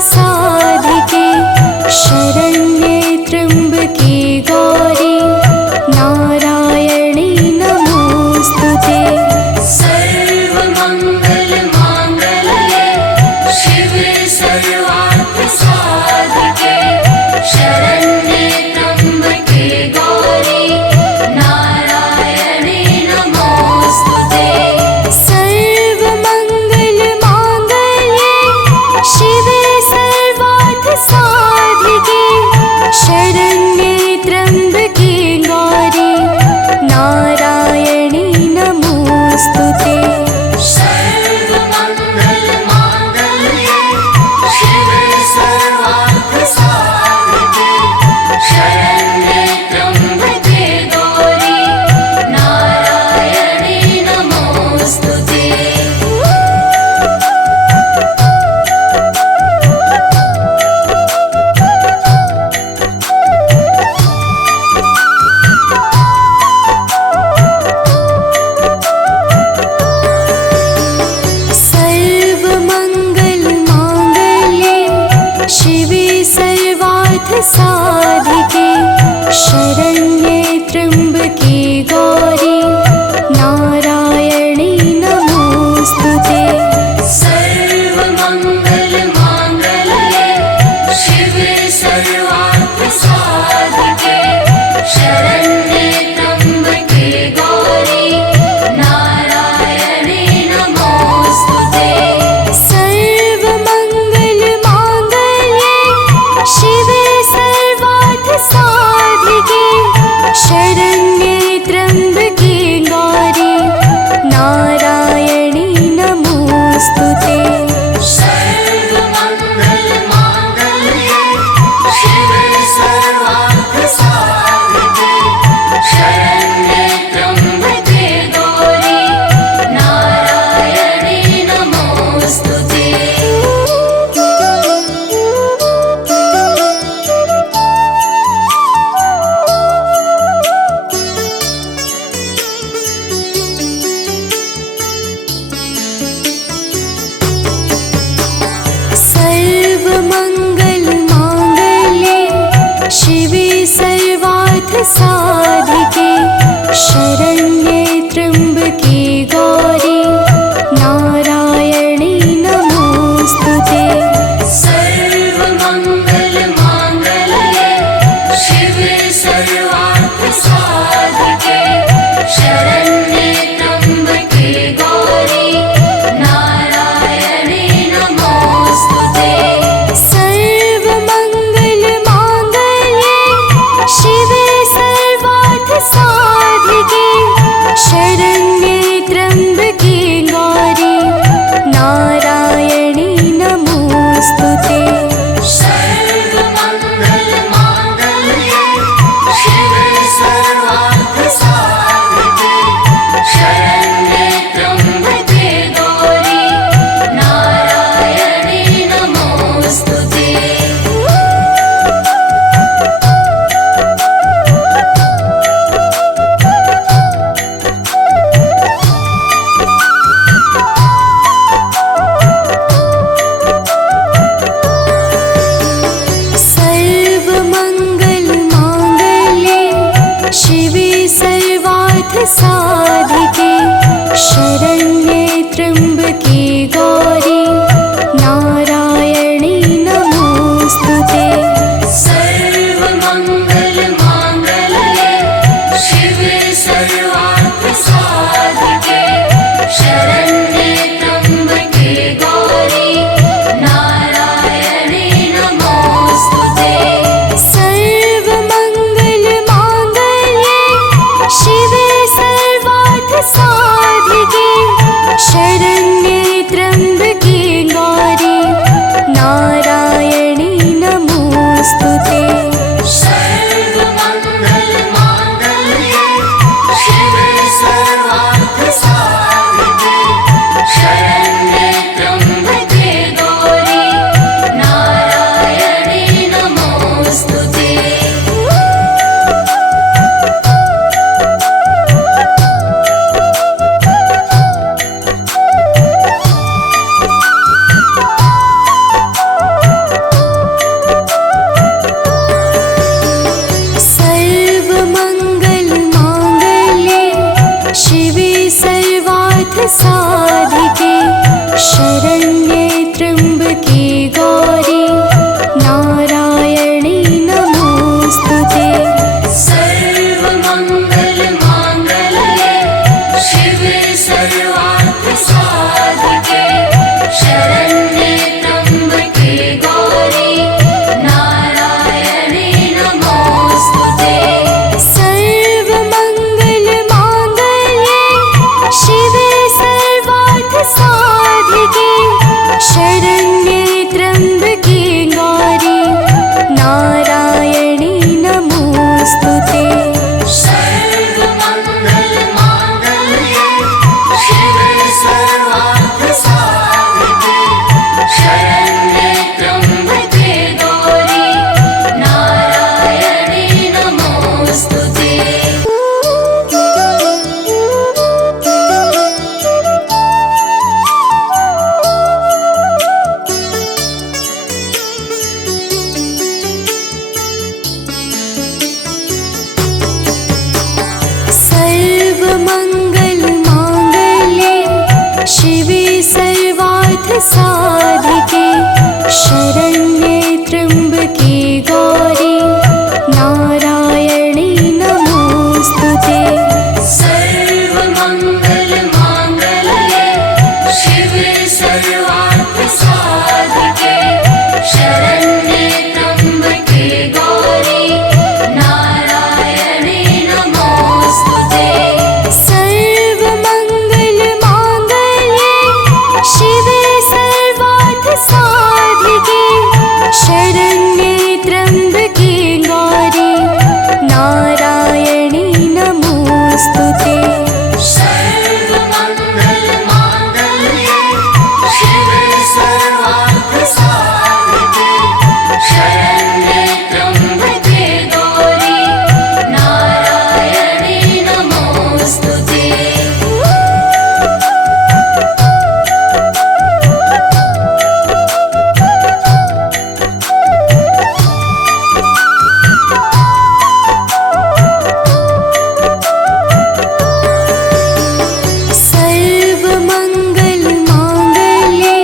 साधिके शरण्ये त्र्यम्बके गौरी नारायणी नमोस्तुते। सर्वमङ्गलमाङ्गल्ये शिवे सर्वार्थसाधिके शरण्ये त्र्यम्बके गौरी नारायणी नमोस्तुते। सर्वमङ्गलमाङ्गल्ये शिवे सर्वार्थसाधिके शरण्ये त्र्यम्बके गौरी नारायणी नमोस्तुते। सर्वमङ्गलमाङ्गल्ये शिवे सर्वार्थसाधिके शरण्ये त्र्यम्बके गौरी नारायणी नमोस्तुते। सर्वमङ्गलमाङ्गल्ये शिवे सर्वार्थसाधिके शरण्ये त्र्यम्बके गौरी नारायणी नमोस्तुते। सर्वमङ्गलमाङ्गल्ये शिवे सर्वार्थसाधिके शरण्ये त्र्यम्बके गौरी नारायणी नमोस्तुते। सर्वमङ्गलमाङ्गल्ये शिवे सर्वार्थसाधिके शरण्ये त्र्यम्बके गौरी नारायणी नमोस्तुते। सर्वमङ्गलमाङ्गल्ये शिवे सर्वार्थसाधिके शरण्ये त्र्यम्बके गौरी नारायणी नमोस्तुते। सर्वमङ्गलमाङ्गल्ये शिवे सर्वार्थसाधिके शरण्ये त्र्यम्बके गौरी नारायणी नमोस्तुते। सर्वमङ्गलमाङ्गल्ये शिवे सर्वार्थसाधिके शरण्ये त्र्यम्बके गौरी नारायणी नमोस्तुते। सर्वमङ्गलमाङ्गल्ये शिवे सर्वार्थसाधिके शरण्ये त्र्यम्बके गौरी नारायणी नमोस्तुते। सर्वमङ्गलमाङ्गल्ये शिवे सर्वार्थसाधिके शरण्ये त्र्यम्बके गौरी नारायणी नमोस्तुते। सर्वमङ्गलमाङ्गल्ये शिवे सर्वार्थसाधिके शरण्ये त्र्यम्बके गौरी नारायणी नमोस्तुते। सर्वमङ्गलमाङ्गल्ये शिवे सर्वार्थसाधिके शरण्ये त्र्यम्बके गौरी नारायणी नमोस्तुते। सर्वमङ्गलमाङ्गल्ये शिवे सर्वार्थसाधिके शरण्ये त्र्यम्बके सर्वार्थ साधिके शरण्ये त्र्यम्बके गौरी नारायणी नमोस्तुते। सर्वमङ्गलमाङ्गल्ये शिवे सर्वार्थसाधिके शरण्ये त्र्यम्बके गौरी नारायणी नमोस्तुते। सर्वमङ्गलमाङ्गल्ये शिवे सर्वार्थ साधिके शरण्ये त्र्यम्बके गौरी नारायणी नमोस्तुते। सर्वमङ्गलमाङ्गल्ये शिवे सर्वार्थसाधिके शरण्ये त्र्यम्बके गौरी नारायणी नमोस्तुते। सर्वमङ्गलमाङ्गल्ये शिवे सर्वार्थ साधिके शरण्ये त्र्यम्बके गौरी नारायणी नमोस्तुते। सर्वमङ्गलमाङ्गल्ये शिवे सर्वार्थसाधिके शरण्ये त्र्यम्बके गौरी नारायणी नमोस्तुते। सर्वमङ्गलमाङ्गल्ये शिवे सर्वार्थ साधिके शरण्ये त्र्यम्बके गौरी नारायणी नमोस्तुते। सर्वमङ्गलमाङ्गल्ये शिवे सर्वार्थसाधिके शरण्ये त्र्यम्बके गौरी नारायणी नमोस्तुते। सर्वमङ्गलमाङ्गल्ये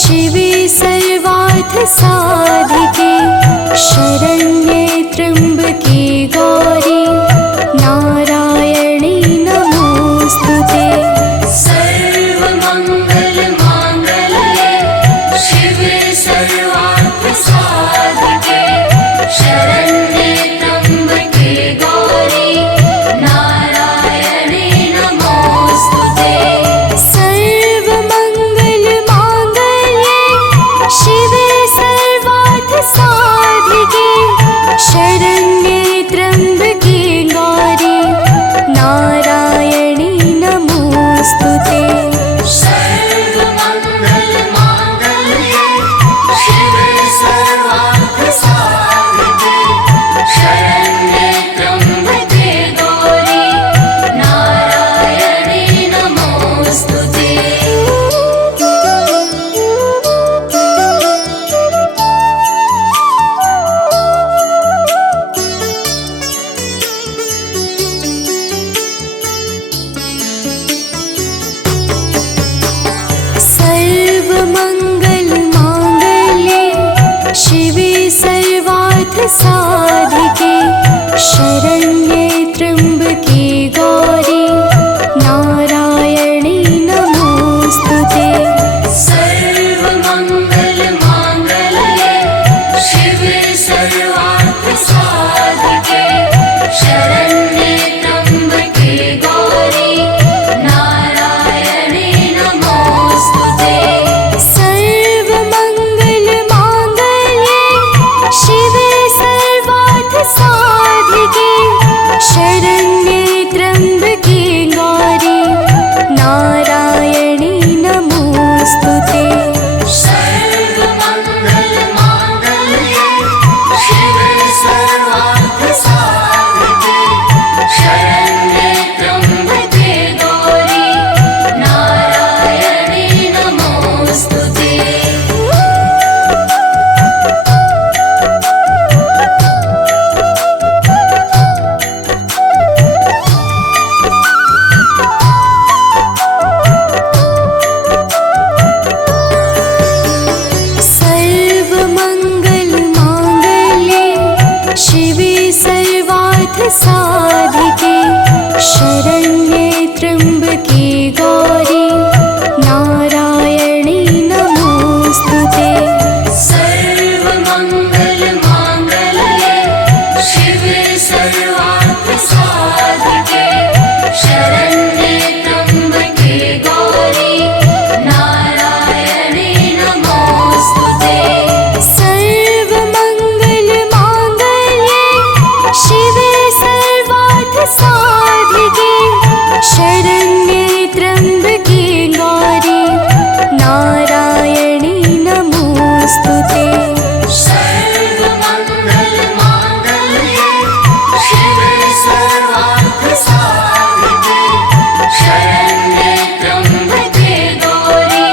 शिवे सर्वार्थ साधिके शरण्ये त्र्यम्बके गौरी नारायणी नमोस्तुते। सर्वमङ्गलमाङ्गल्ये शिवे सर्वार्थसाधिके शरण्ये त्र्यम्बके गौरी नारायणी नमोस्तुते। सर्वमङ्गलमाङ्गल्ये शिवे सर्वार्थ साधिके शरण्ये त्र्यम्बके गौरी नारायणी नमोस्तुते। सर्वमङ्गलमाङ्गल्ये शिवे सर्वार्थसाधिके शरण्ये त्र्यम्बके गौरी नारायणी नमोस्तुते। सर्वमङ्गलमाङ्गल्ये शिवे सर्वार्थ साधिके शरण्ये त्र्यम्बके गौरी नारायणी नमोस्तुते। सर्वमङ्गलमाङ्गल्ये शिवे सर्वार्थसाधिके शरण्ये त्र्यम्बके गौरी नारायणी नमोस्तुते। सर्वमङ्गलमाङ्गल्ये शिवे सर्वार्थ साधिके त्र्यम्बके गौरी नारायणी नमोस्तुते। सर्वमङ्गलमाङ्गल्ये शिवे सर्वार्थसाधिके शरण्ये त्र्यम्बके गौरी नारायणी नमोस्तुते। सर्वमङ्गलमाङ्गल्ये शिवे सर्वार्थसाधिके शरण्ये त्र्यम्बके गौरी नारायणी नमोस्तुते। सर्वमङ्गलमाङ्गल्ये शिवे सर्वार्थसाधिके शरण्ये त्र्यम्बके गौरी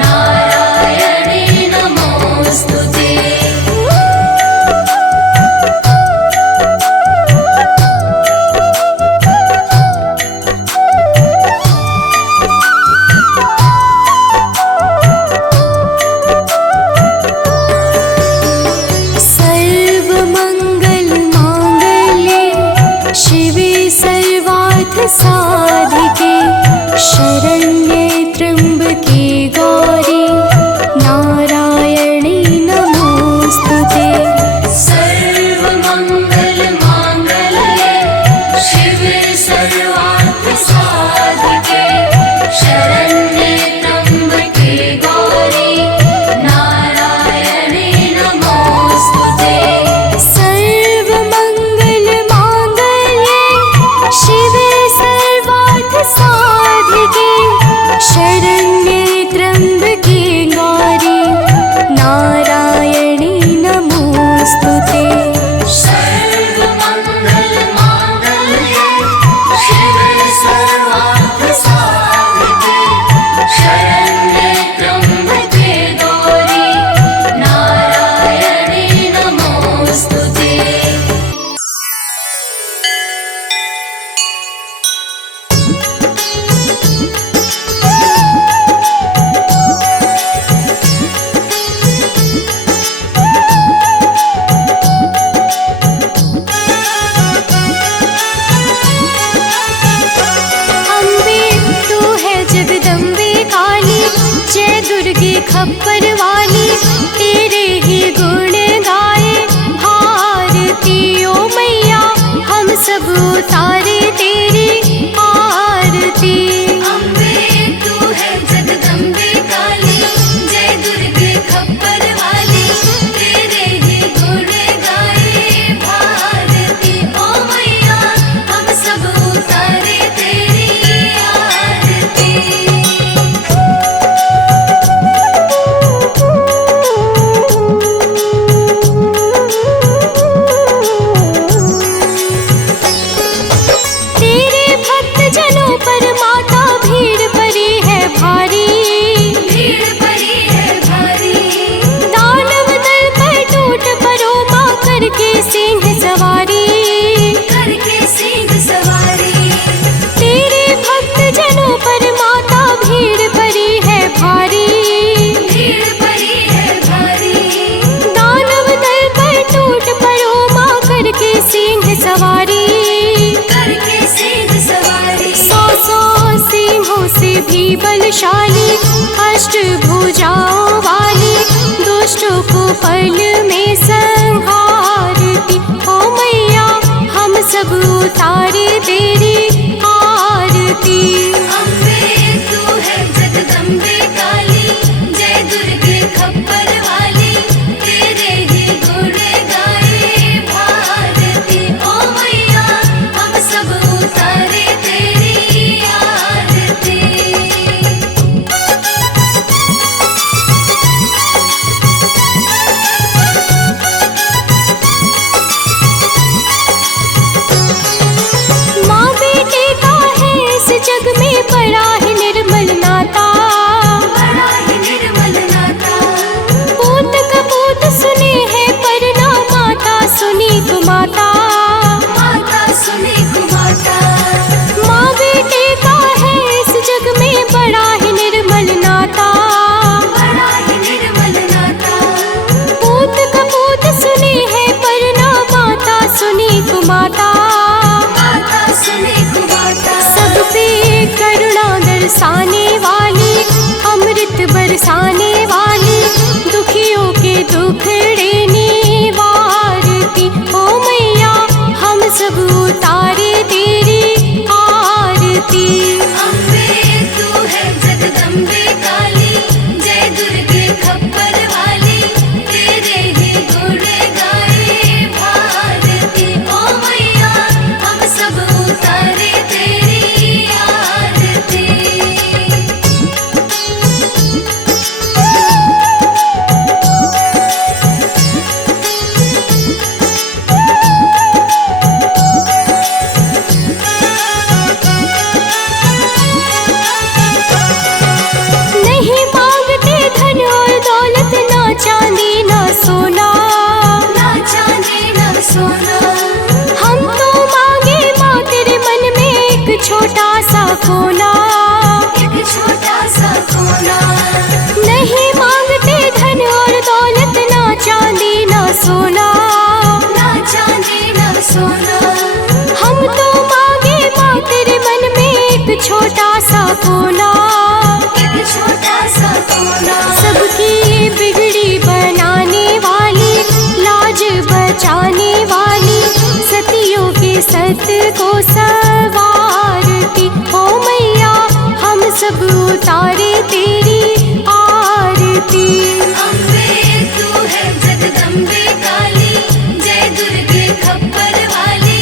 नारायणी नमोस्तुते। सर्वमङ्गलमाङ्गल्ये शिवे सर्वार्थसाधिके शरण्ये त्र्यम्बके गौरी नारायणी नमोस्तुते। सर्वमङ्गलमाङ्गल्ये शिवे सर्वार्थसाधिके शरण्ये त्र्यम्बके गौरी नारायणी नमोस्तुते। सर्वमङ्गलमाङ्गल्ये शिवे सर्वार्थसाधिके शरण्ये त्र्यम्बके गौरी नारायणी नमोस्तुते। सर्वमङ्गलमाङ्गल्ये शिवे सर्वार्थसाधिके शरण्ये त्र्यम्बके गौरी नारायणी नमोस्तुते। अम्बे तू है जगदम्बे काली, जय दुर्गे खप्पर वाली, तेरे ही गुण गाए भारती ओ मैया, हम सब उतारे तेरी आरती। अम्बे तू है जगदम्बे काली, जय दुर्गे खप्पर वाली, तेरे ही गुण गाए भारती ओ मैया, हम सब उतारे तेरी आरती। तेरे भक्त जनों पर माता भीड़ पड़ी है भारी, भीड़ पड़ी है भारी, दानव दल पर टूट पड़ो माँ करके सिंह सवारी। करके सिंह सवारी। तेरे भक्त जनों पर माता भीड़ पड़ी है भारी, भीड़ पड़ी है भारी, दानव दल पर टूट पड़ो माँ करके सिंह सवारी। करके सिंह सवारी। सौ सौ सिंहों से भी बलशाली, अष्टभुजाओं वाली, दुष्टों को पल में संहारती ओ मैया, हम सब उतारे तेरी आरती। अम्बे तू है जगदम्बे काली, जय दुर्गे खप्पर वाली, तेरे ही गुण गाए भारती ओ मैया, हम सब उतारे तेरी आरती। बरसाने वाली, अमृत बरसाने वाली, दुखियों के दुखड़े निवारती। ओ मैया हम सब उतारे तेरी आरती। अम्बे तू है जगदम्बे काली, जय दुर्गे खप्पर वाली, तेरे ही गुण गाए भारती। ओ मैया हम सब उतारे तेरी आरती। नहीं मांगते धन और दौलत, ना चांदी ना सोना, ना चांदी ना सोना, हम तो मांगे माँ तेरे मन में एक छोटा सा कोना। एक छोटा सा कोना। नहीं मांगते धन और दौलत, ना चांदी ना सोना, ना चांदी ना सोना, हम तो मांगे माँ तेरे मन में एक छोटा सा कोना। एक छोटा सा कोना। सबकी बिगड़ी बनाने वाली, लाज बचाने वाली, सतियों के सत को सवारती। ओ मैया हम सब उतारे तेरी आरती। अम्बे तू है जगदम्बे काली, जय दुर्गे खप्पर वाली,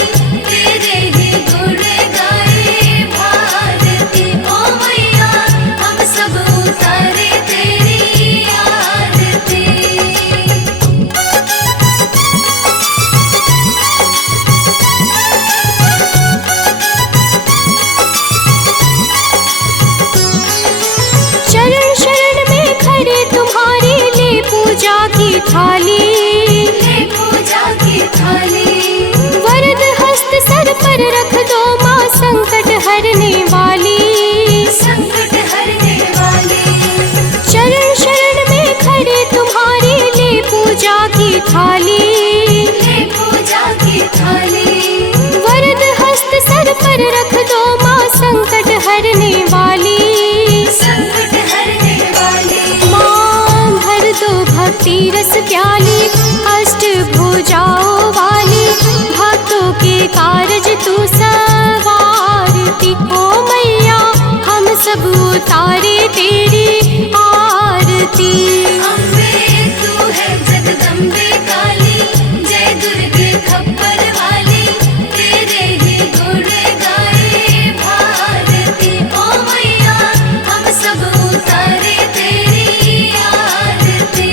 तेरे ही गुण गाए भारती। ओ मैया हम सब उतारे तेरी आरती। शरण शरण में खड़े तुम्हारे, ले पूजा की थाली, ले पूजा की थाली, वरद हस्त सर पर रख दो माँ, संकट हरने वाली। संकट हरने वाली। शरण शरण में खड़े तुम्हारे, ले पूजा की थाली, ले पूजा की थाली, वरद हस्त सर पर रख दो माँ, संकट हरने वाली। संकट हरने वाली। माँ भर दो भक्ति रस प्याली, अष्ट भुजाओं वाली, भक्तों के कारज तू सवारती। ओ मैया हम सब उतारे तेरी आरती। अम्बे तू है जगदम्बे काली, जय दुर्गे खप्पर वाली, तेरे ही गुण गाए भारती। ओ मैया हम सब उतारे तेरी आरती।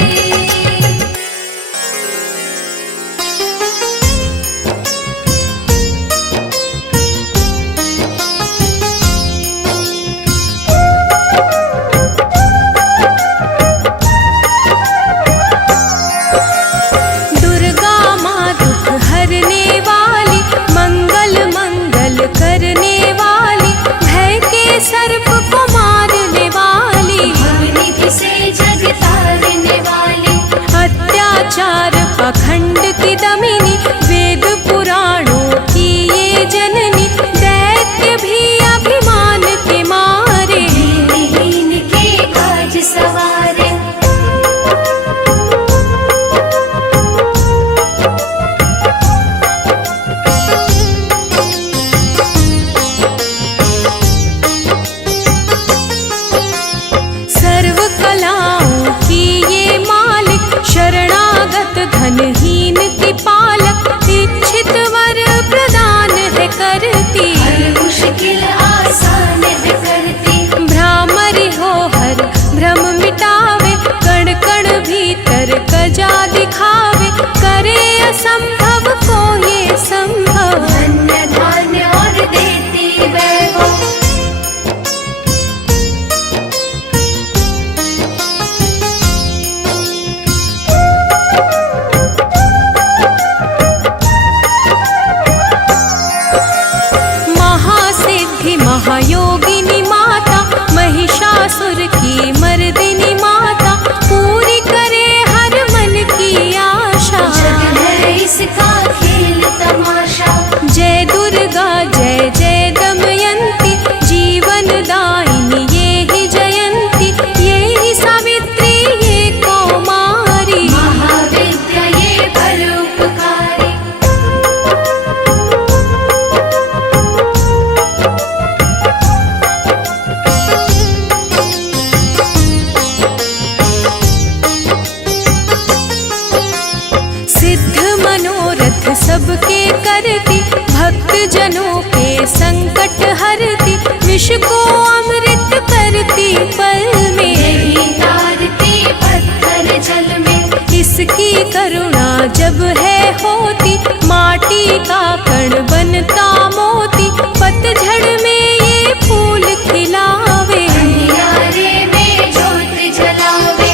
विष को अमृत करती पल में, नहीं तारती पत्थर जल में। इसकी करुणा जब है होती, माटी का कण बनता मोती। पतझड़ में ये फूल खिलावे, अंधियारे में ज्योत जलावे।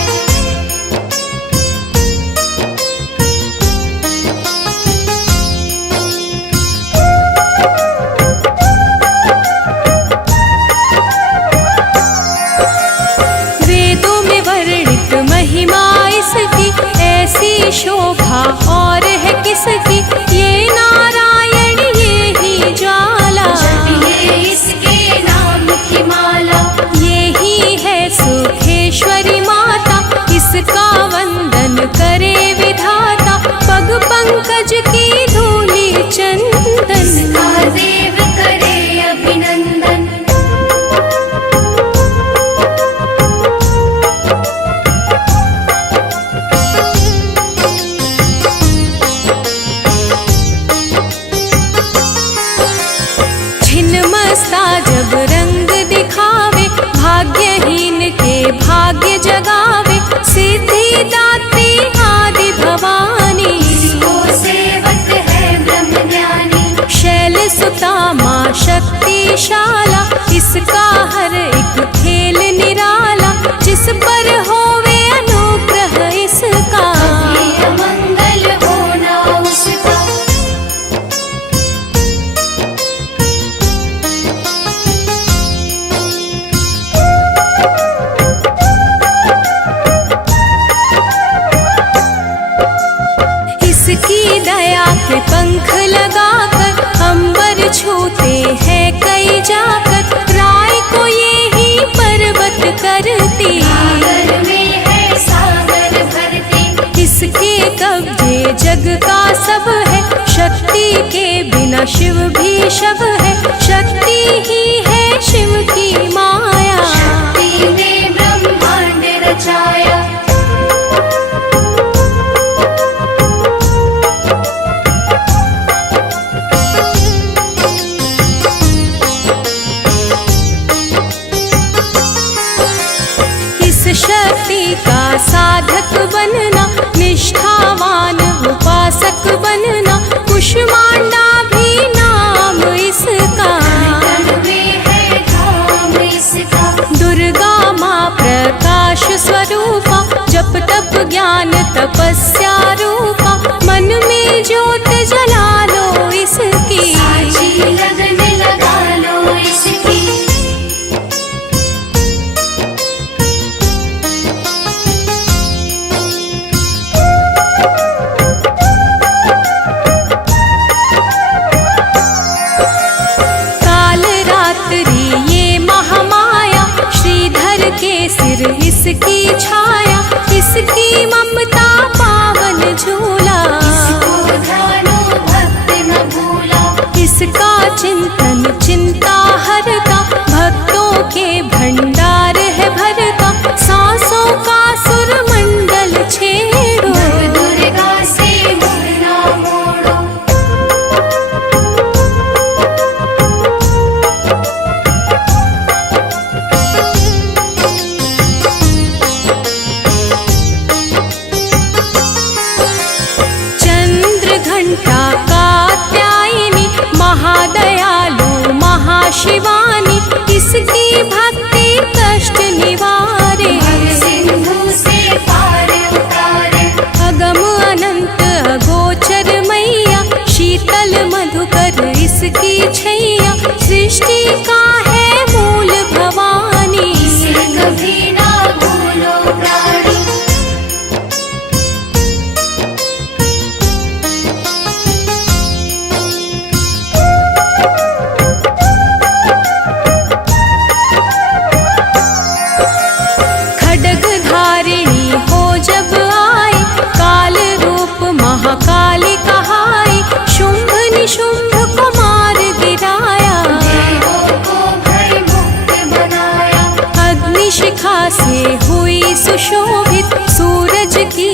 वेदों में वर्णित महिमा इसकी, ऐसी शोभा और है किसकी। ये नारायण ये ही ज्वाला, जपिए इसके नाम की माला। ये ही है सुखेश्वरी माता, इसका वंदन करे विधाता। पग पंकज की धूली चंदन, इसका देव करे अभिनंदन। छिन्नमस्ता जब रंग दिखावे, भाग्यहीन के भाग्य जगावे। सिद्धिदात्री आदि भवानी, इसको सेवक है ब्रह्म ज्ञानी। शैल सुता माँ शक्तिशाला, इसका हर एक खेल निराला। जिस पर होवे अनुग्रह इसका, ये अमंगल होना उसका। इसकी दया के पंख लगाकर, अंबर छूते हैं कई जाकर। राय को ये ही पर्वत करती, सागर में है सागर भरती। इसके कब्जे जग का सब है। शक्ति के बिना शिव भी शव है, शक्ति ही है शिव की माया। शक्ति ने ब्रह्मांड रचाया। इस शक्ति का साधक बनना, निष्ठावान उपासक बनना। कुष्मांडा भी नाम इसका, कण में है धाम इसका। दुर्गा माँ प्रकाश स्वरूपा, जप तप ज्ञान तपस्या रूपा। मन में ज्योत जला लो इसकी, साची लगन लगा लो इसकी। काल रात्रि ये महामाया, श्रीधर के सिर इसकी छाया। इसकी ममता पावन झूला, इसको ध्यानो भक्त न भूला। इसका चिंतन चिंता हरता, भक्तों के भंडार है भरता। सांसों का सुर मंडल छेड़ो, नव दुर्गा से मुँह ना मोड़ो। चंद्र घंटा कात्यायनी, महादयालु महाशिवानी। इसकी भक्ति कष्ट निवारे, सिंधु से पार उतारे। अगम अनंत अगोचर मैया, शीतल मधुकर इसकी छैया। सृष्टि का है मूल भवानी, इसे कभी ना भूलो प्राणी। खड्ग धारिणी हो जब आई, काल रूप महाकाली कहाई। शुंभ निशुंभ को मार गिराया, देवों को भय मुक्त बनाया। अग्निशिखा से हुई सुशोभित, सूरज की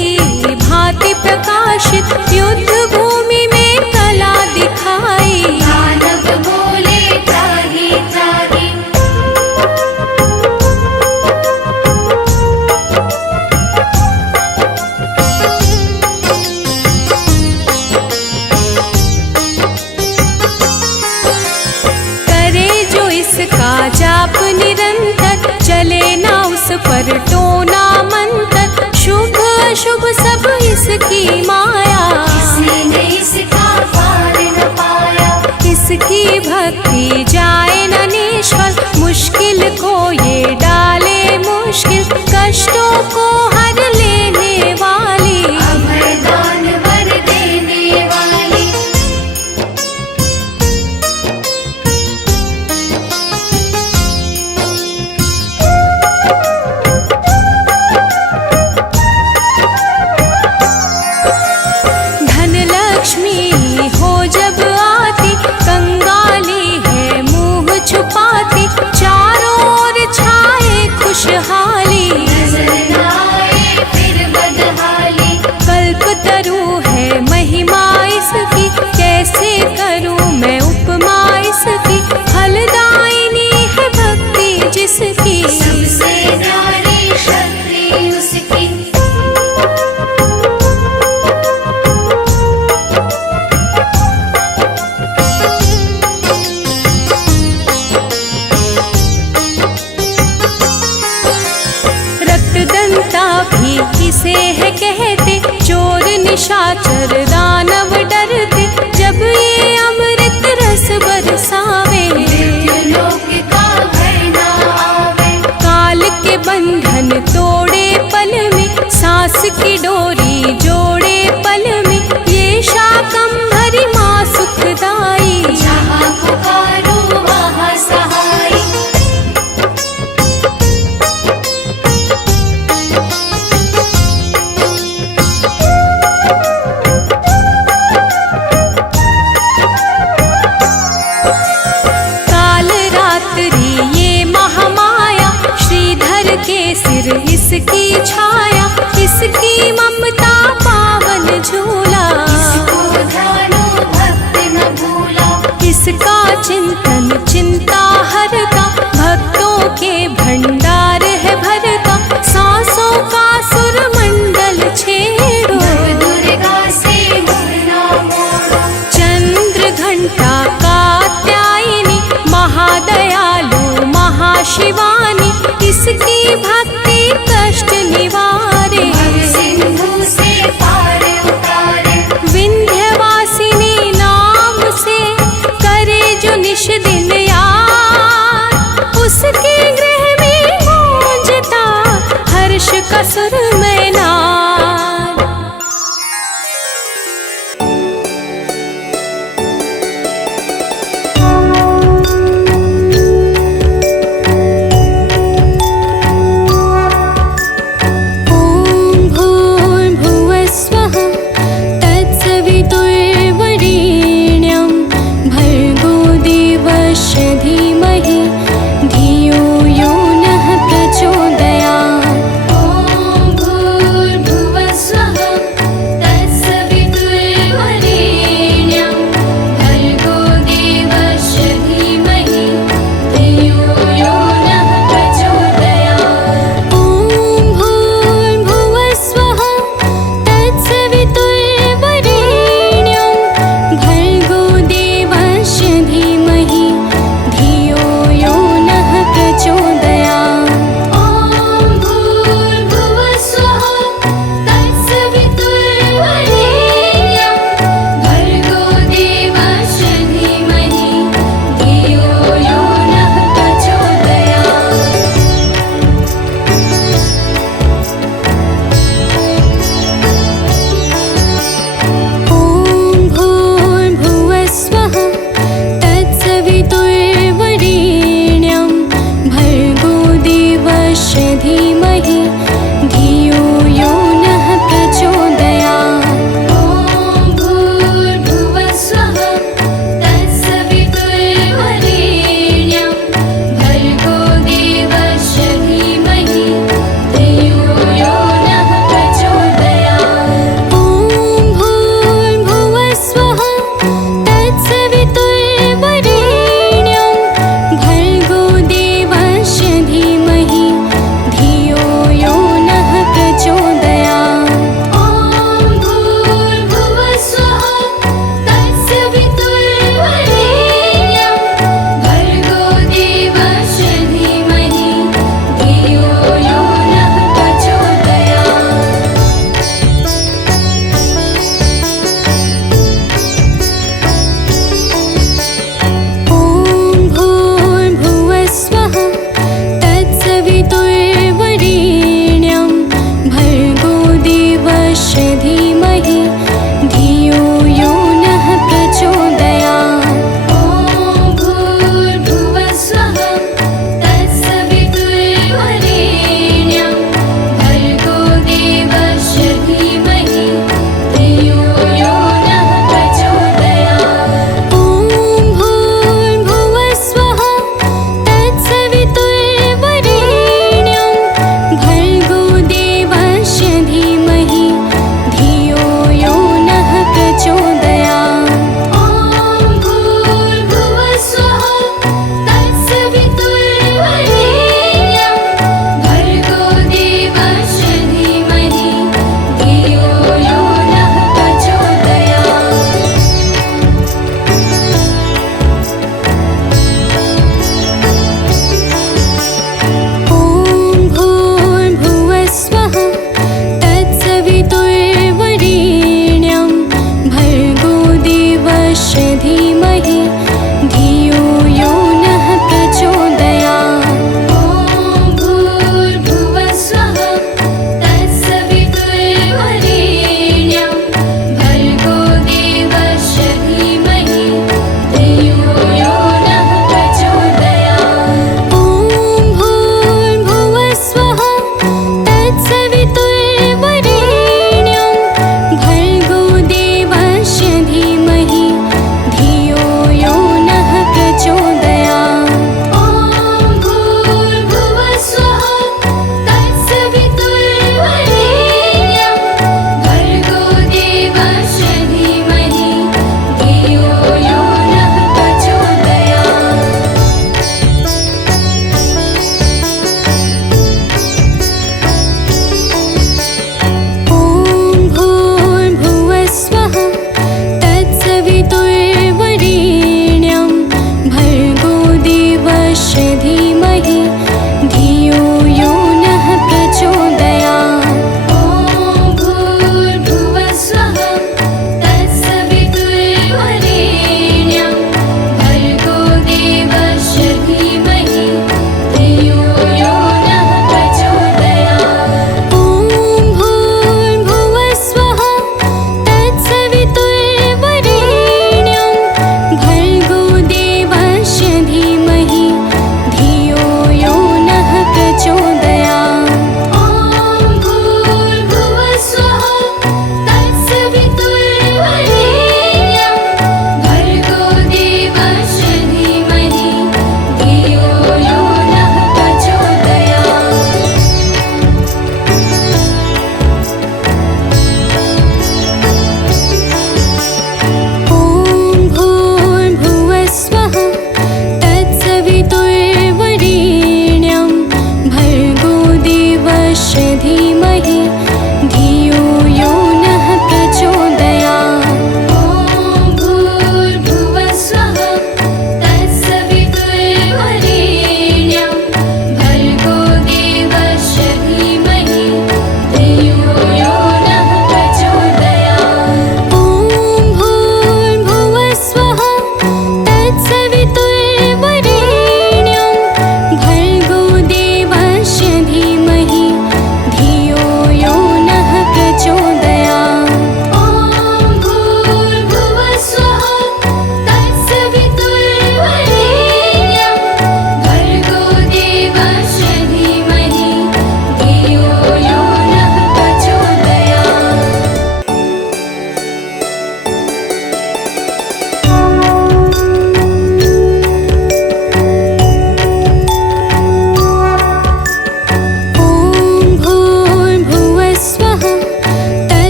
भांति प्रकाशित। युद्ध भूमि में कला दिखाई, दानव बोले त्राही त्राही।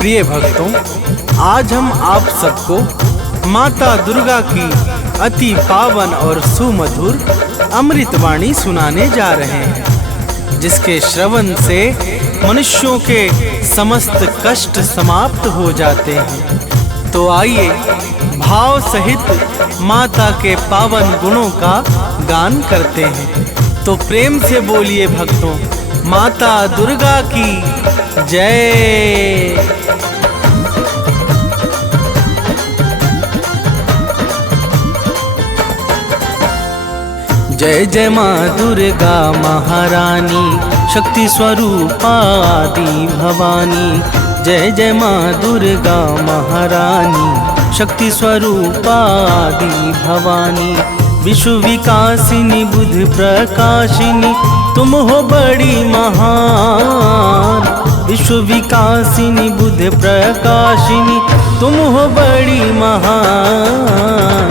प्रिय भक्तों, आज हम आप सबको माता दुर्गा की अति पावन और सुमधुर अमृतवाणी सुनाने जा रहे हैं, जिसके श्रवण से मनुष्यों के समस्त कष्ट समाप्त हो जाते हैं। तो आइए भाव सहित माता के पावन गुणों का गान करते हैं। तो प्रेम से बोलिए भक्तों, माता दुर्गा की जय। जय जय माँ दुर्गा महारानी, शक्ति स्वरूपा आदि भवानी। जय जय माँ दुर्गा महारानी, शक्ति स्वरूपा आदि भवानी। विश्व विकासिनी बुद्ध प्रकाशिनी, तुम हो बड़ी महान। विश्व विकासिनी बुद्ध प्रकाशिनी, तुम हो बड़ी महान।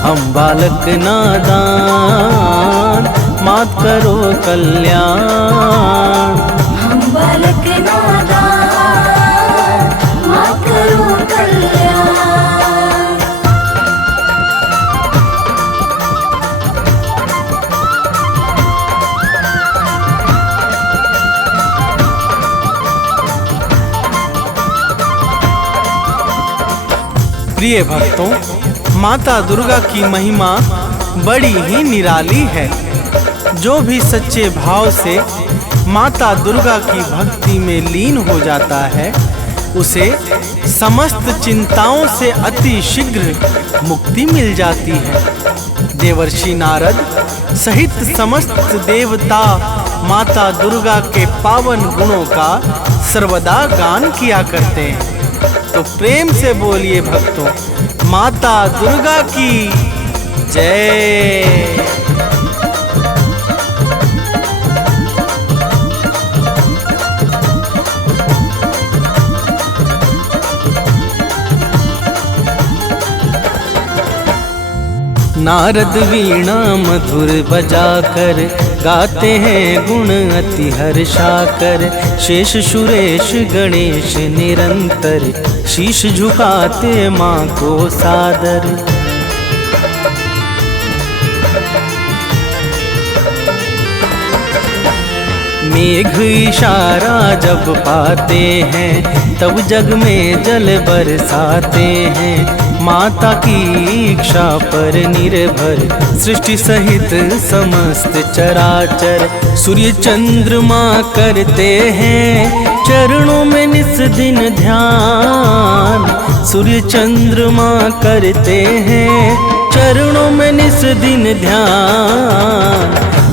हम बालक नादान, मात करो कल्याण। हम बालक नादान, मात करो कल्याण। प्रिय भक्तों, माता दुर्गा की महिमा बड़ी ही निराली है। जो भी सच्चे भाव से माता दुर्गा की भक्ति में लीन हो जाता है, उसे समस्त चिंताओं से अति शीघ्र मुक्ति मिल जाती है। देवर्षि नारद सहित समस्त देवता माता दुर्गा के पावन गुणों का सर्वदा गान किया करते हैं। तो प्रेम से बोलिए भक्तों, माता दुर्गा की जय। नारद वीणा मधुर बजाकर गाते हैं गुण अति हर्षाकर। शेष सुरेश गणेश निरंतर शीश झुकाते माँ को सादर। मेघ इशारा जब पाते हैं, तब जग में जल बरसाते हैं। माता की इच्छा पर निर्भर सृष्टि सहित समस्त चराचर। सूर्य चंद्रमा करते हैं चरणों में निस दिन ध्यान। सूर्य चंद्रमा करते हैं चरणों में निस दिन ध्यान।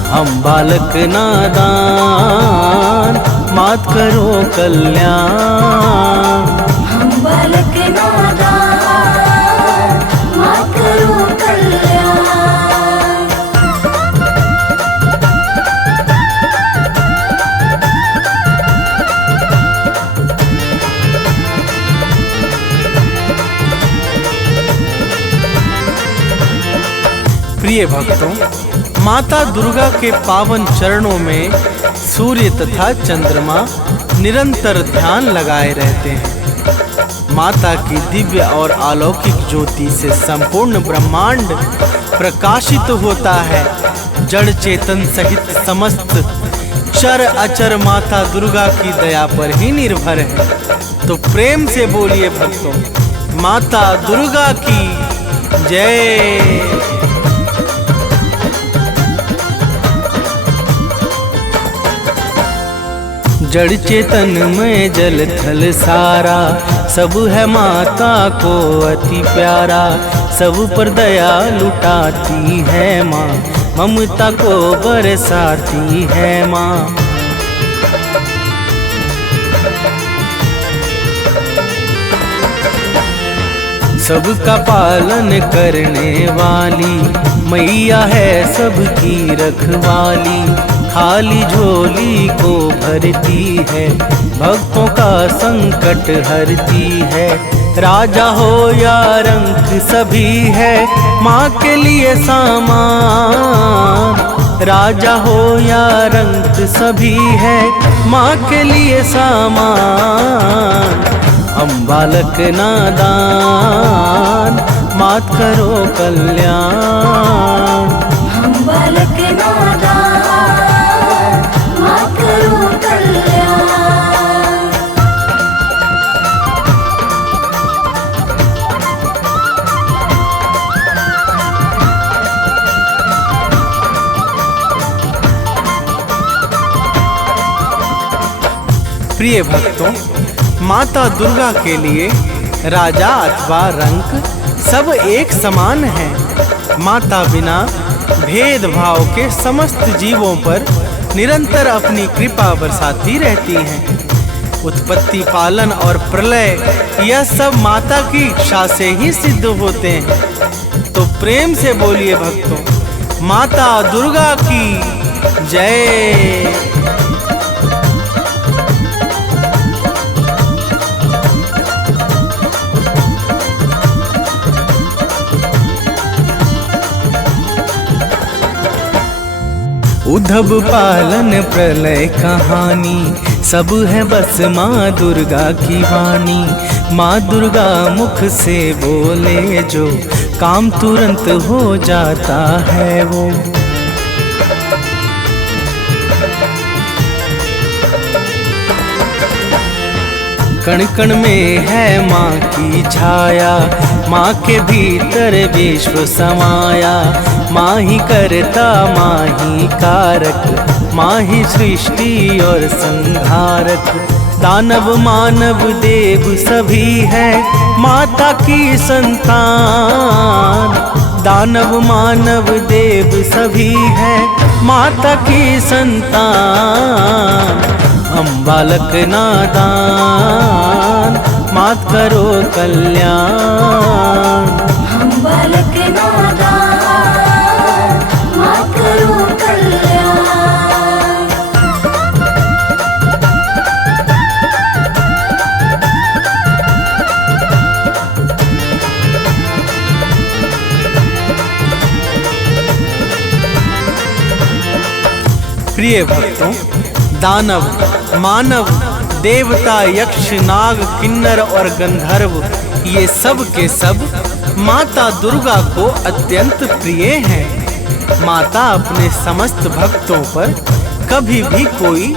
हम बालक नादान, मात करो कल्याण। हम बालक नादान, मात करो कल्याण। प्रिय भक्तों, माता दुर्गा के पावन चरणों में सूर्य तथा चंद्रमा निरंतर ध्यान लगाए रहते हैं। माता की दिव्य और अलौकिक ज्योति से संपूर्ण ब्रह्मांड प्रकाशित होता है। जड़ चेतन सहित समस्त चर अचर माता दुर्गा की दया पर ही निर्भर है। तो प्रेम से बोलिए भक्तों, माता दुर्गा की जय। जड़ चेतन में जल थल सारा, सब है माता को अति प्यारा। सब पर दया लुटाती है माँ, ममता को बरसाती है माँ। सबका पालन करने वाली मैया है सबकी रखवाली। खाली झोली को भरती है, भक्तों का संकट हरती है। राजा हो या रंक सभी है माँ के लिए सामान। राजा हो या रंक सभी है माँ के लिए सामान। हम बालक नादान, मात करो कल्याण। हम बालक नादान, मात करो कल्याण। प्रिय भक्तों, माता दुर्गा के लिए राजा अथवा रंक सब एक समान है। माता बिना भेदभाव के समस्त जीवों पर निरंतर अपनी कृपा बरसाती रहती हैं। उत्पत्ति, पालन और प्रलय यह सब माता की इच्छा से ही सिद्ध होते हैं। तो प्रेम से बोलिए भक्तों, माता दुर्गा की जय। उद्धव पालन प्रलय कहानी सब है बस माँ दुर्गा की वाणी। माँ दुर्गा मुख से बोले जो काम तुरंत हो जाता है वो। कण कण में है माँ की छाया, माँ के भीतर विश्व समाया। माँ ही करता माँ ही कारक, माँ ही सृष्टि और संहारक। दानव मानव देव सभी है माता की संतान। दानव मानव देव सभी है माता की संतान। हम बालक नादान, मात करो कल्याण। हम बालक नादान, मात करो कल्याण। प्रिय भक्तों, दानव, मानव, देवता, यक्ष, नाग, किन्नर और गंधर्व ये सब के सब माता दुर्गा को अत्यंत प्रिय हैं। माता अपने समस्त भक्तों पर कभी भी कोई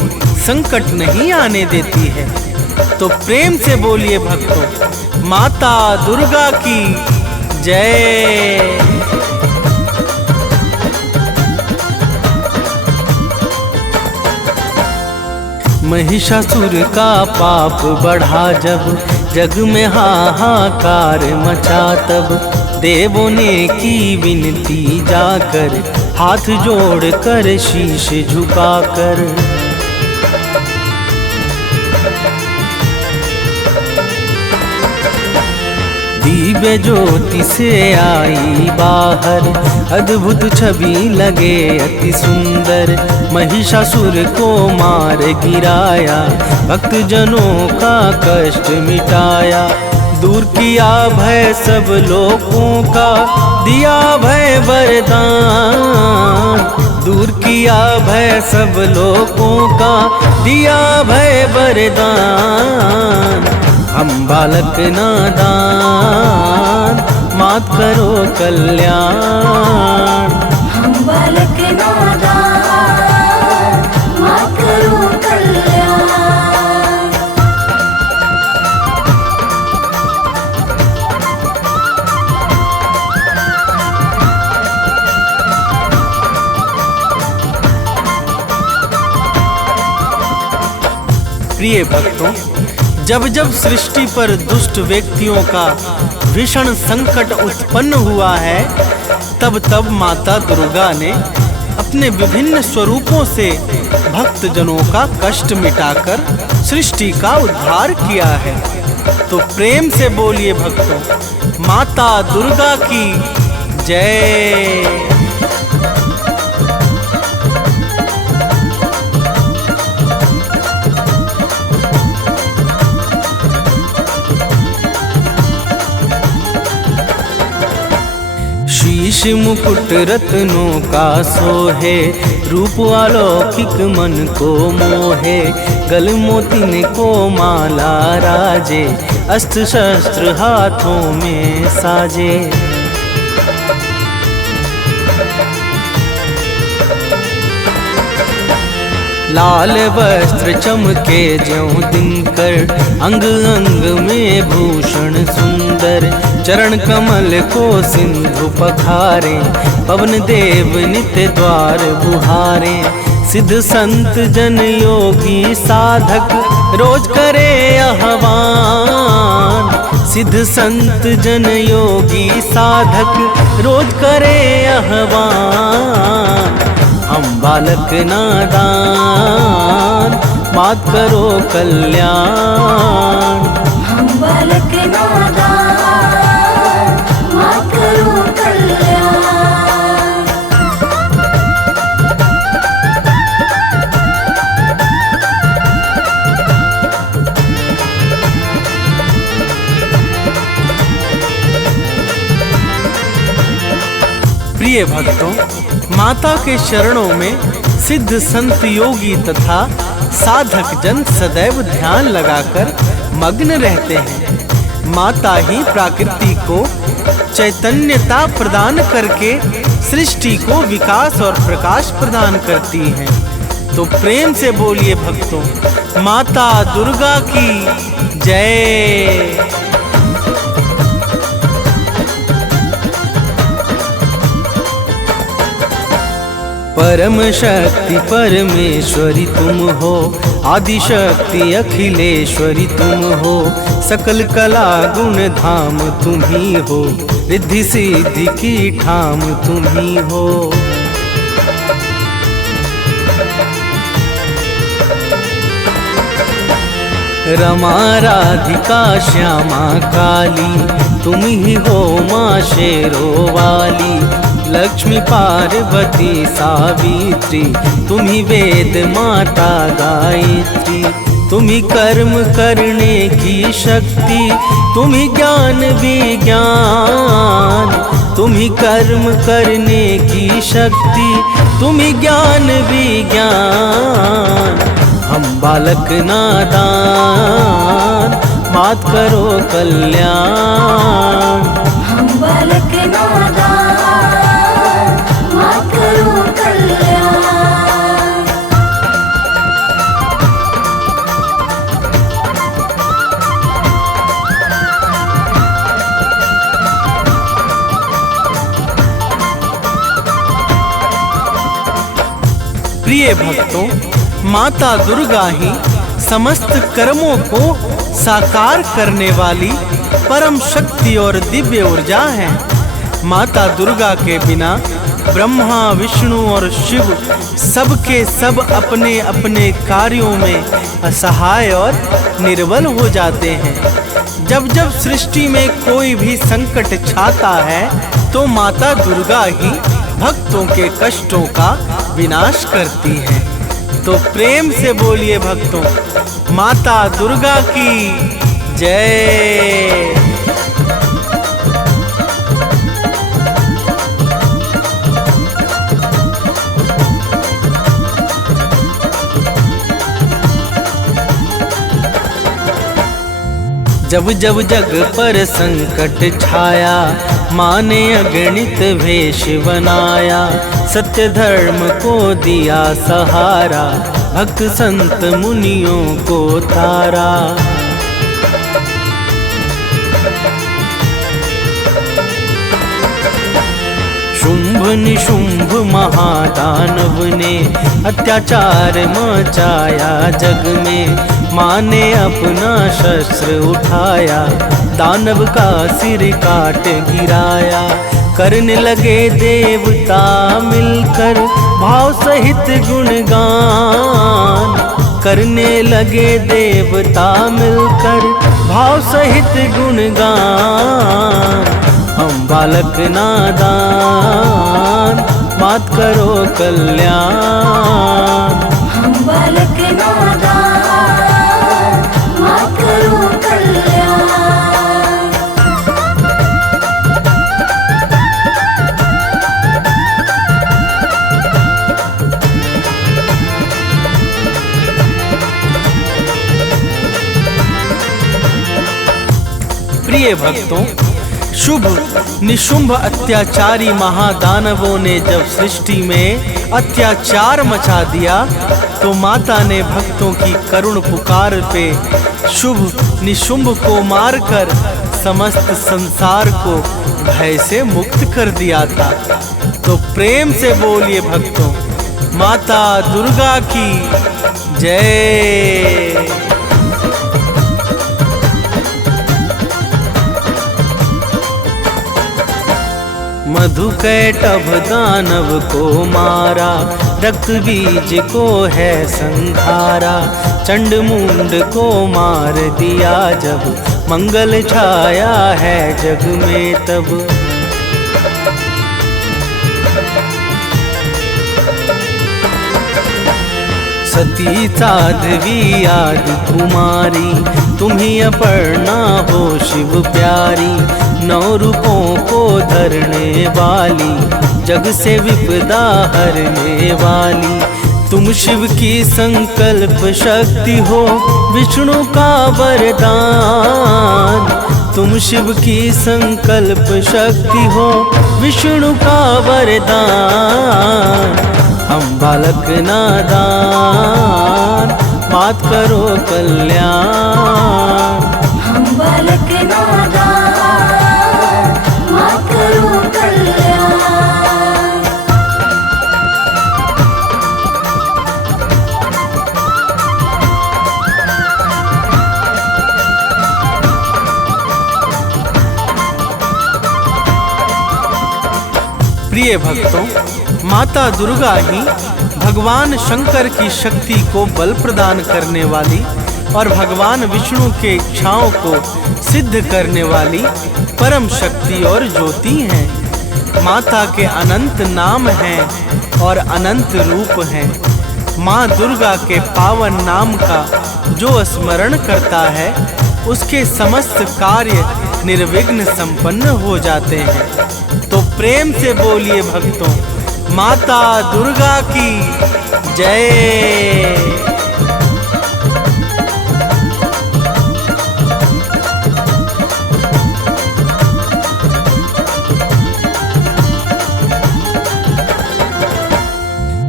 संकट नहीं आने देती है। तो प्रेम से बोलिए भक्तों, माता दुर्गा की जय। महिषासुर का पाप बढ़ा जब जग में हाहाकार मचा, तब देवों ने की विनती जाकर हाथ जोड़कर शीश झुकाकर। दिव्य ज्योति से आई बाहर, अद्भुत छवि लगे अति सुंदर। महिषासुर को मार गिराया, भक्त जनों का कष्ट मिटाया। दूर किया भय सब लोगों का, दिया भय वरदान। दूर किया भय सब लोगों का, दिया भय वरदान। हम बालक नादान, मात करो कल्याण। हम बालक नादान, मात करो कल्याण। प्रिय भक्तों, जब जब सृष्टि पर दुष्ट व्यक्तियों का भीषण संकट उत्पन्न हुआ है, तब तब माता दुर्गा ने अपने विभिन्न स्वरूपों से भक्त जनों का कष्ट मिटाकर सृष्टि का उद्धार किया है। तो प्रेम से बोलिए भक्तों, माता दुर्गा की जय। शीश मुकुट रत्नों का सोहे, रूप अलौकिक मन को मोहे। गल मोतिन को माला राजे, अस्त्र शस्त्र हाथों में साजे। लाल वस्त्र चमके ज्यों दिनकर, अंग अंग में भूषण सुंदर। चरण कमल को सिंधु पखारे, पवन देव नित्य द्वार बुहारे। सिद्ध संत जन योगी साधक, रोज करे आह्वान। सिद्ध संत जन योगी साधक, रोज करे आह्वान। हम बालक नादान, मात करो कल्याण। हम बालक नादान, मात करो कल्याण। प्रिय भक्तों, माता के चरणों में सिद्ध संत योगी तथा साधक जन सदैव ध्यान लगाकर मग्न रहते हैं। माता ही प्रकृति को चैतन्यता प्रदान करके सृष्टि को विकास और प्रकाश प्रदान करती हैं। तो प्रेम से बोलिए भक्तों, माता दुर्गा की जय। परम शक्ति परमेश्वरी तुम हो, आदि शक्ति अखिलेश्वरी तुम हो। सकल कला गुण धाम तुम ही हो, रिद्धि सिद्धि की ठाम तुम ही हो। रमा राधिका श्यामा काली, तुम ही हो माँ शेरों वाली। लक्ष्मी पार्वती सावित्री, तुम ही वेद माता गायत्री। तुम ही कर्म करने की शक्ति, तुम ही ज्ञान विज्ञान। तुम ही कर्म करने की शक्ति, तुम ही ज्ञान विज्ञान। हम बालक नादान, मात करो कल्याण। हम बालक नादान, मात करो कल्याण। प्रिय भक्तों, माता दुर्गा ही समस्त कर्मों को साकार करने वाली परम शक्ति और दिव्य ऊर्जा है। माता दुर्गा के बिना ब्रह्मा विष्णु और शिव सबके सब अपने अपने कार्यों में असहाय और निर्बल हो जाते हैं। जब जब सृष्टि में कोई भी संकट छाता है तो माता दुर्गा ही भक्तों के कष्टों का विनाश करती है। तो प्रेम से बोलिए भक्तों, माता दुर्गा की जय। जब जब जग पर संकट छाया, माँ ने अगणित वेश बनाया। सत्य धर्म को दिया सहारा, भक्त संत मुनियों को तारा। शुंभ निशुंभ महादानव ने अत्याचार मचाया जग में। माँ ने अपना शस्त्र उठाया, दानव का सिर काट गिराया। करने लगे देवता मिलकर भाव सहित गुणगान। करने लगे देवता मिलकर भाव सहित गुणगान। हम बालक नादान, मात करो कल्याण। हम बालक नादान, मात करो कल्याण। प्रिय भक्तों, शुभ निशुंभ अत्याचारी महादानवों ने जब सृष्टि में अत्याचार मचा दिया तो माता ने भक्तों की करुण पुकार पे शुभ निशुंभ को मारकर समस्त संसार को भय से मुक्त कर दिया था। तो प्रेम से बोलिए भक्तों, माता दुर्गा की जय। मधुकैटभ दानव को मारा, रक्त बीज को है संहारा। चंड मुंड को मार दिया जब, मंगल छाया है जग में तब। सती साध्वी आदि कुमारी, तुम्ही अपर्णा हो शिव प्यारी। 9 रूपों को धरने वाली, जग से विपदा हरने वाली। तुम शिव की संकल्प शक्ति हो, विष्णु का वरदान। तुम शिव की संकल्प शक्ति हो, विष्णु का वरदान। हम बालक नादान, मात करो कल्याण। हम बालक नादान, मात करो कल्याण। प्रिय भक्तों, माता दुर्गा ही भगवान शंकर की शक्ति को बल प्रदान करने वाली और भगवान विष्णु के इच्छाओं को सिद्ध करने वाली परम शक्ति और ज्योति हैं। माता के अनंत नाम हैं और अनंत रूप हैं। माँ दुर्गा के पावन नाम का जो स्मरण करता है, उसके समस्त कार्य निर्विघ्न संपन्न हो जाते हैं। तो प्रेम से बोलिए भक्तों, माता दुर्गा की जय।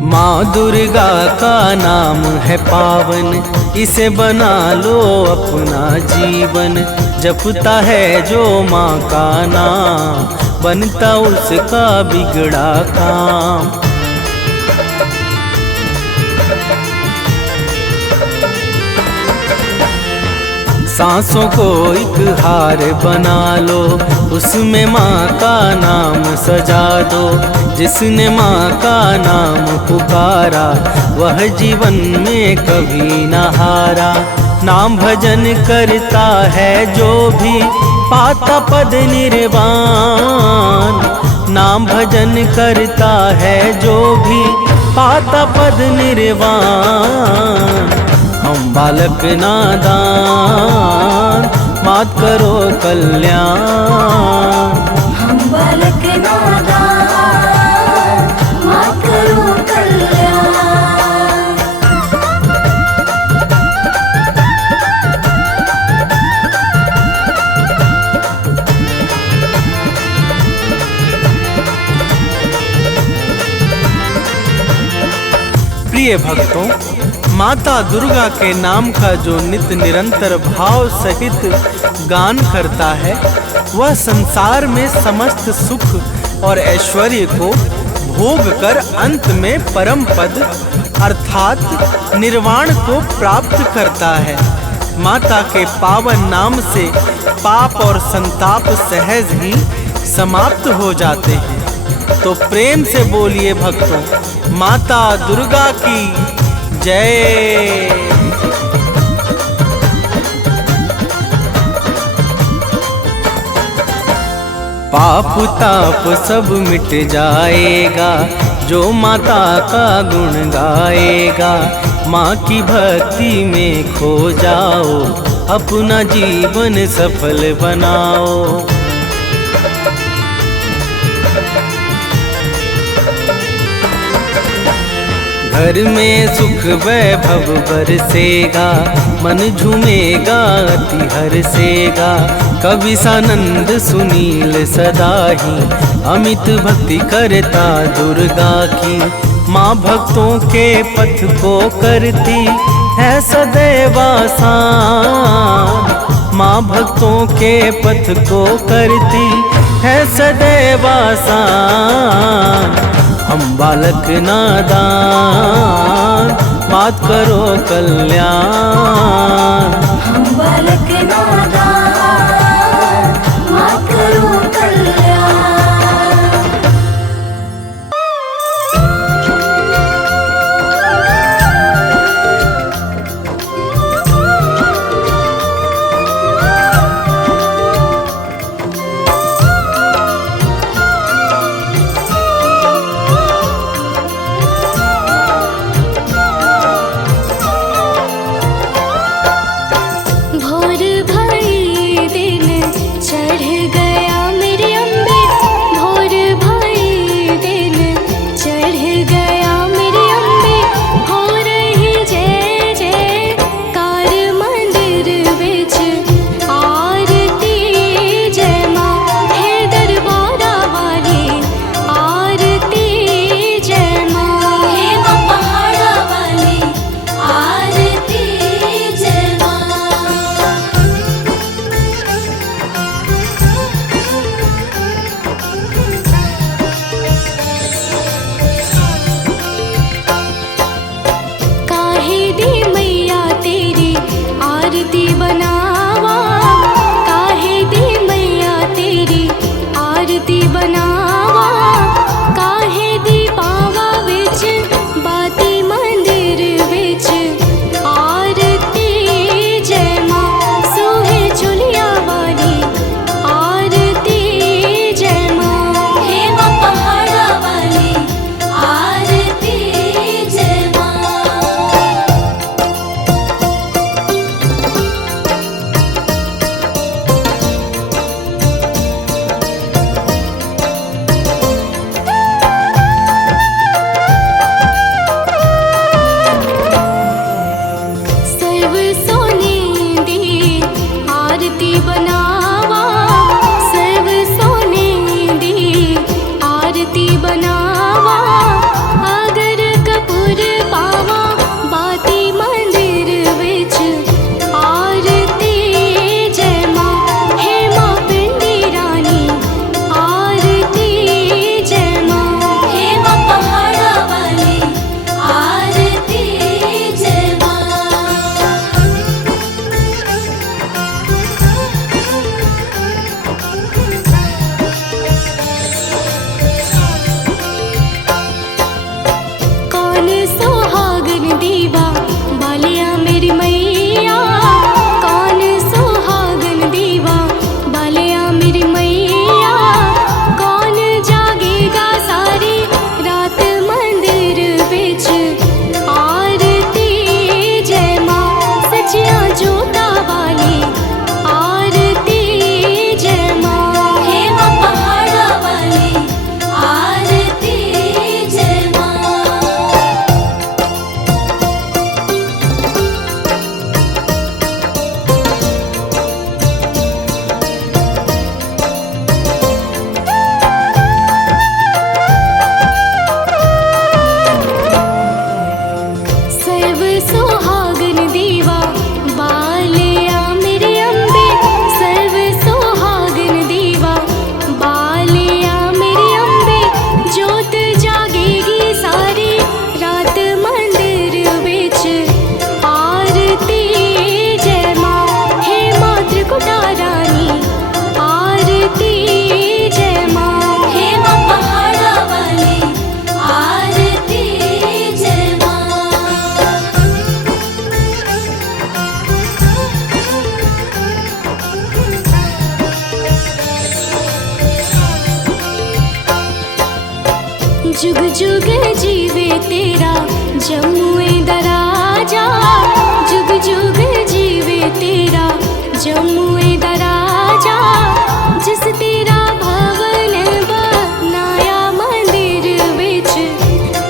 माँ दुर्गा का नाम है पावन, इसे बना लो अपना जीवन। जपता है जो माँ का नाम, बनता उसका बिगड़ा काम। सांसों को एक हार बना लो, उसमें माँ का नाम सजा दो। जिसने माँ का नाम पुकारा, वह जीवन में कभी न हारा। नाम भजन करता है जो भी, पाता पद निर्वाण। नाम भजन करता है जो भी, पाता पद निर्वाण। हम बालक नादान, मात करो कल्याण। हम बालक नादान, मात करो कल्याण। प्रिय भक्तों, माता दुर्गा के नाम का जो नित्य निरंतर भाव सहित गान करता है, वह संसार में समस्त सुख और ऐश्वर्य को भोग कर अंत में परम पद अर्थात निर्वाण को प्राप्त करता है। माता के पावन नाम से पाप और संताप सहज ही समाप्त हो जाते हैं। तो प्रेम से बोलिए भक्तों, माता दुर्गा की जय। पाप ताप सब मिट जाएगा, जो माता का गुण गाएगा। माँ की भक्ति में खो जाओ, अपना जीवन सफल बनाओ। घर में सुख वैभव बरसेगा, मन झूमेगा अति हर्षेगा। कवि सानंद सुनील सदा ही अमित भक्ति करता दुर्गा की। माँ भक्तों के पथ को करती है सदैव आसान, माँ भक्तों के पथ को करती है सदैव आसान। हम बालक नादान मात करो कल्याण, हम बालक नादान मात करो कल्याण। भोर भई दिन चढ़ गया मेरी अम्बे, भोर भई दिन चढ़ गया मेरी अम्बे। हो रही जय जयकार मंदिर विच आरती जय माँ है दरबारा वाली आरती जय माँ है माँ पहाड़ा वाली आरती जय माँ। काहे दी मैया तेरी आरती बनावा, काहे दी मैया तेरी आरती बनावा। काहे दी पावा विच बाती मंदिर विच आरती जय माँ सोहे चुलिया वाली आरती जय माँ हे माँ पहाड़ा वाली आरती जय माँ। सर्व सोने दी आरती बनावा, सर्व सोने दी आरती बनावा। अगर कपूर पावा बाती मंदिर विच आरती जय माँ हे माँ पिंडी रानी आरती जय माँ हे माँ पहाड़ा वाली आरती जय माँ। कौन सुहागन दीवा बालिया मेरी मैया, कौन सुहागन दीवा बालिया मेरी मैया। कौन जागेगा सारी रात मंदिर विच आरती जय माँ सचिया जोता वाली आरती जय माँ हे माँ पहाड़ा वाली आरती जय माँ। सर्व सुहागन दीवा बालिया मेरी अम्बे, सर्व सुहागन दीवा बालिया मेरी अम्बे। जोत जागेगी सारी रात मंदिर विच आरती जय माँ हे माँ त्रिकुटा रानी आरती जय माँ हे माँ पहाड़ा वाली आरती जय माँ। जुग जुग जीवे तेरा जम्मुए दराजा, जुग जुग जीवे तेरा जम्मुए दराजा। जिस तेरा भवन बनाया मंदिर विच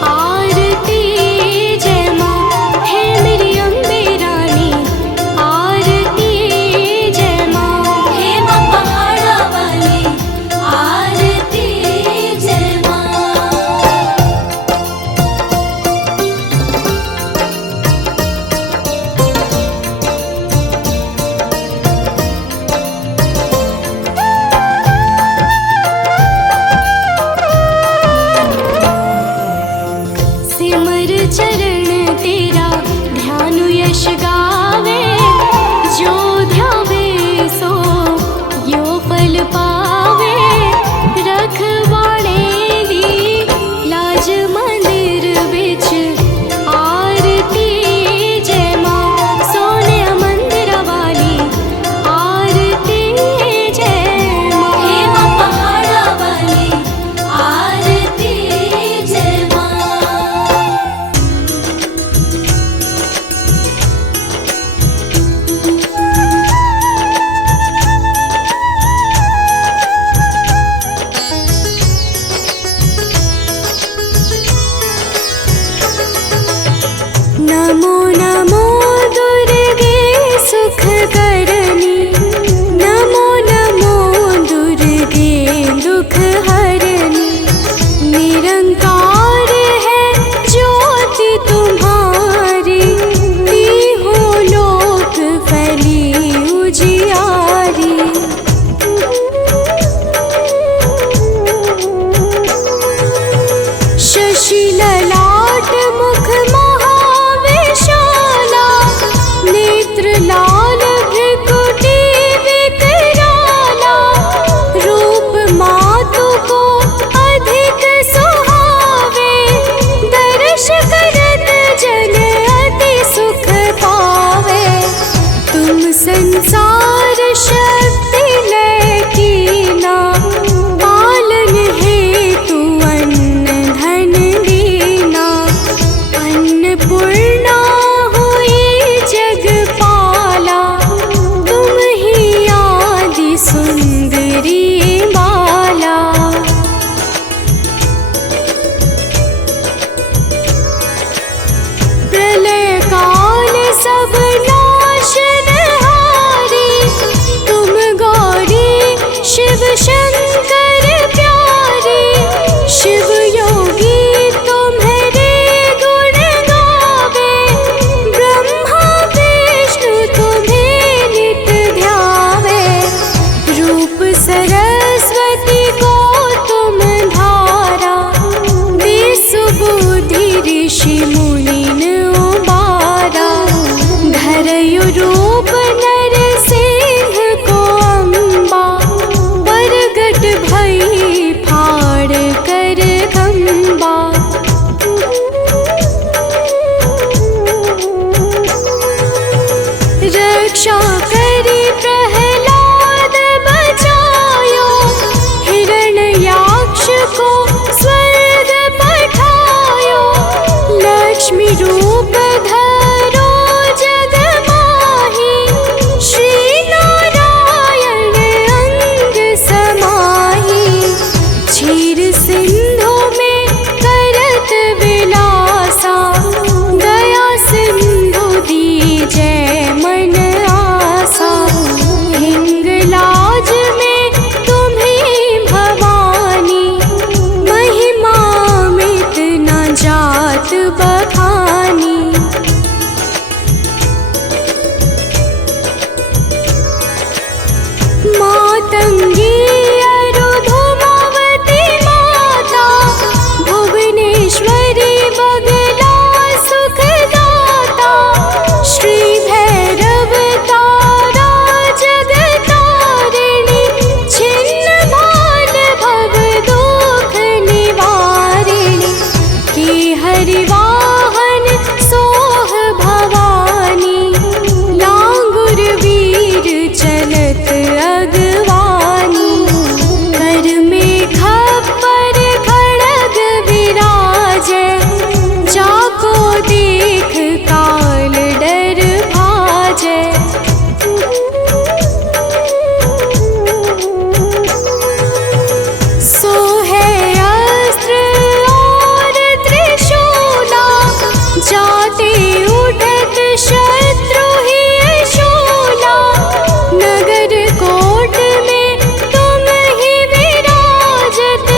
आरती जय माँ हे मेरी अम्बे रानी आरती जय माँ हे माँ सिंधु में करत विलासा, दया सिंधु दीजै मन आसा। हिंगलाज में तुम्हीं भवानी, महिमा मित न जात बखानी। मातंगी अरुधुमावती माता, भुवनेश्वरी बगला सुखदाता। श्री भैरव तारा जगतारिणी, छिन्न भाल भव दुख निवारिणी। के हरिवाहन सोह भवानी, लांगुर वीर चलत अगवानी। कर में खप्पर खड़ग विराजै, जाको देख काल डर भाजै। सोहै अस्त्र और त्रिशूला, जाते उठत शत्रु ही शूला। नगर कोट में तुम ही विराजत,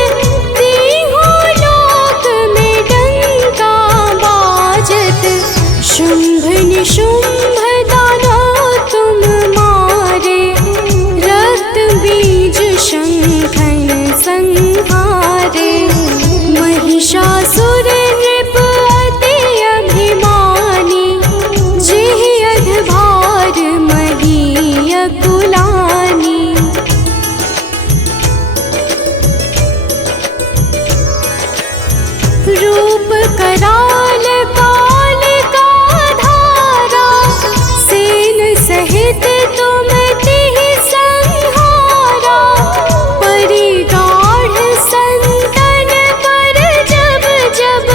तीहों लोक में डंका बाजत। शुंभ निशुंभ दानव तुम मारे, रक्त बीज शंखन संहारे। महिषासुर नृप अति अभिमानी, जिहि अधभार मही अकुलानी। रूप कराल कालिका धारा, सेन सहित तुम तिहि संहारा। परिगाढ़ संतन पर जब जब,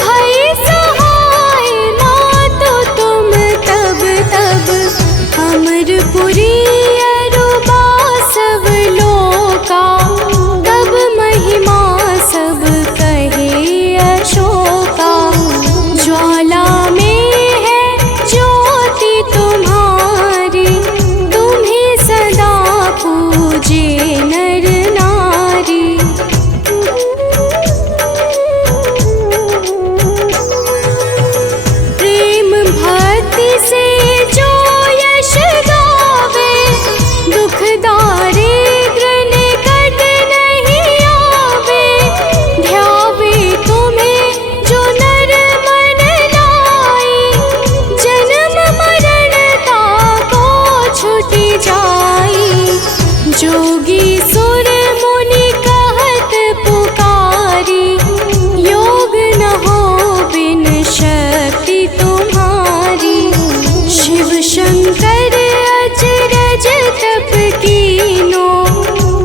भई सहाय मातु तुम तब तब। अमरपुरी अरुबा सब लोका, तब महिमा सब कहे अशोका। ज्वाला में है ज्योति तुम्हारी, तुम्हें सदा पूजे नर नारी। प्रेम भक्ति से जो यश गावे, दुख दारिद्र निकट नहीं आवे। ध्यावे तुम्हें जो नर मन लाई, जन्म मरण ताको छुटि जाई। जोगी सुर मुनि कहत पुकारी, योग न हो बिन शक्ति तुम्हारी। शिव शंकर अचरज तप कीनो,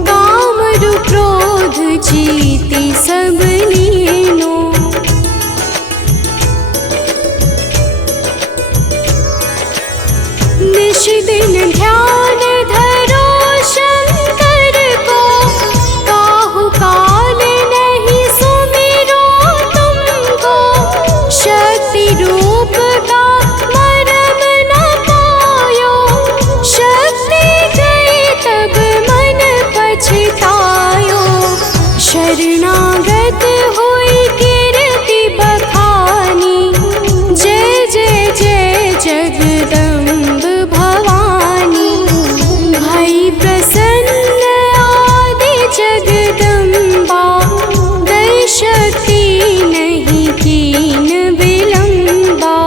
कामरु क्रोध जीति सब लीनो। निश दिन ध्यान धरो शंकर को, काहु काल नहीं सुमिरो तुमको। शक्ति रूप का मरम न पायो, शक्ति गई तब मन पछतायो। शरणागत हुई कीर्ति बखानी, जय जय जय जगदम्ब भवानी। भई प्रसन्न आदि जगदम्बा, दै शक्ति नहीं कीन विलंबा।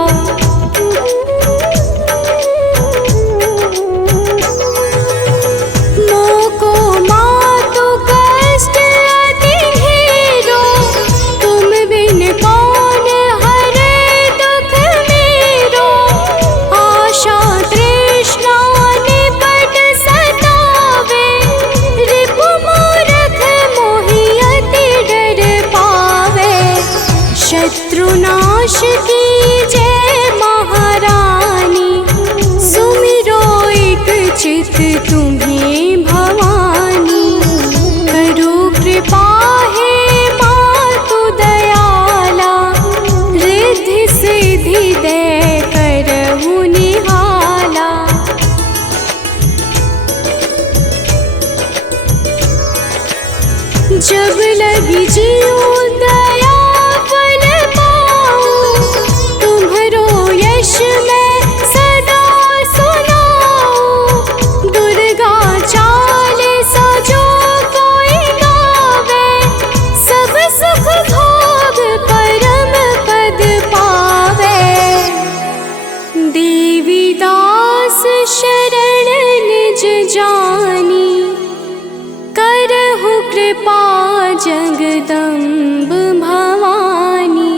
मोको मातु कष्ट अति ढेरो, जगदम्ब भवानी।